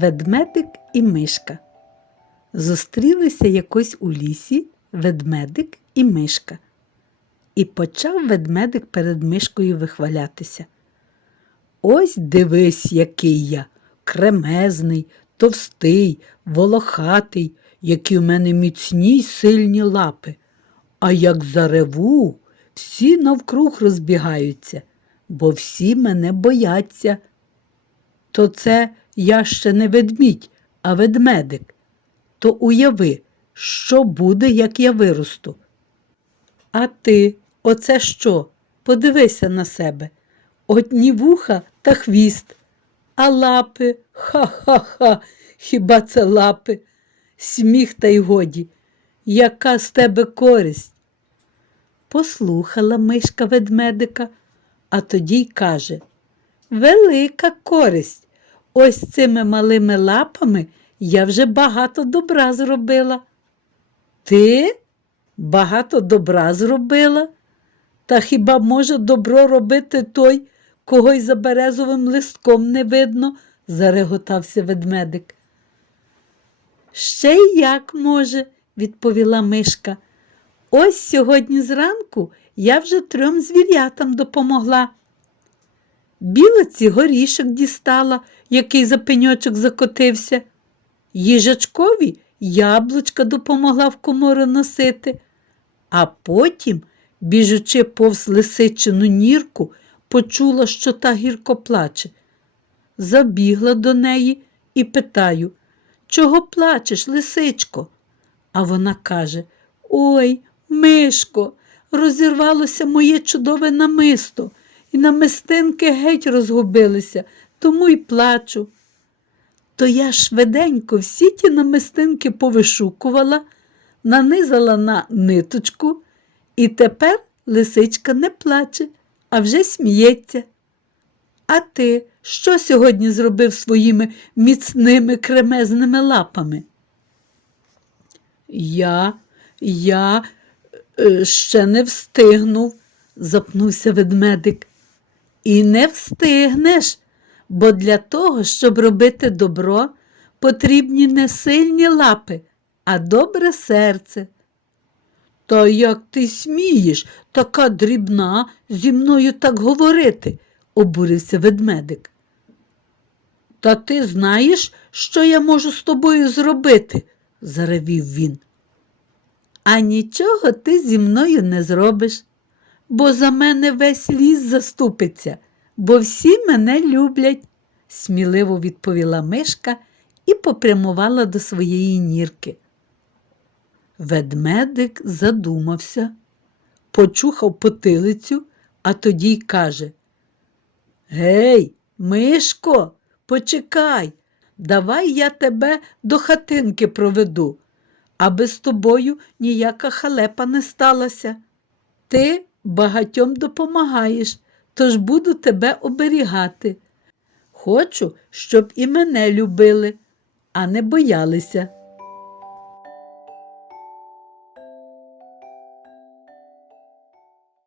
Ведмедик і мишка. Зустрілися якось у лісі ведмедик і мишка. І почав ведмедик перед мишкою вихвалятися. Ось дивись, який я, кремезний, товстий, волохатий, які в мене міцні й сильні лапи. А як зареву, всі навкруг розбігаються, бо всі мене бояться. То це я ще не ведмідь, а ведмедик. То уяви, що буде, як я виросту. А ти, оце що? Подивися на себе. Одні вуха та хвіст, а лапи ха-ха-ха, хіба це лапи? Сміх та й годі. Яка з тебе користь? Послухала мишка ведмедика, а тоді й каже Велика користь. Ось цими малими лапами я вже багато добра зробила. Ти багато добра зробила? Та хіба може добро робити той, кого й за березовим листком не видно? зареготався ведмедик. Ще й як може, відповіла мишка. Ось сьогодні зранку я вже трьом звірятам допомогла. Білоці горішок дістала, який за пеньочок закотився. Їжачкові яблучка допомогла в комору носити, а потім, біжучи повз лисичину нірку, почула, що та гірко плаче. Забігла до неї і питаю, чого плачеш, лисичко? А вона каже: Ой, Мишко, розірвалося моє чудове намисто, і намистинки геть розгубилися, тому й плачу. То я швиденько всі ті намистинки повишукувала, нанизала на ниточку, і тепер лисичка не плаче, а вже сміється. А ти що сьогодні зробив своїми міцними кремезними лапами? Я, я е, ще не встигнув, запнувся ведмедик. І не встигнеш, бо для того, щоб робити добро, потрібні не сильні лапи, а добре серце. Та як ти смієш, така дрібна, зі мною так говорити, обурився ведмедик. Та ти знаєш, що я можу з тобою зробити? заревів він. А нічого ти зі мною не зробиш, бо за мене весь ліс заступиться, бо всі мене люблять, сміливо відповіла мишка і попрямувала до своєї нірки. Ведмедик задумався, почухав потилицю, а тоді й каже Гей, Мишко, почекай, давай я тебе до хатинки проведу, аби з тобою ніяка халепа не сталася. Ти багатьом допомагаєш, тож буду тебе оберігати. Хочу, щоб і мене любили, а не боялися.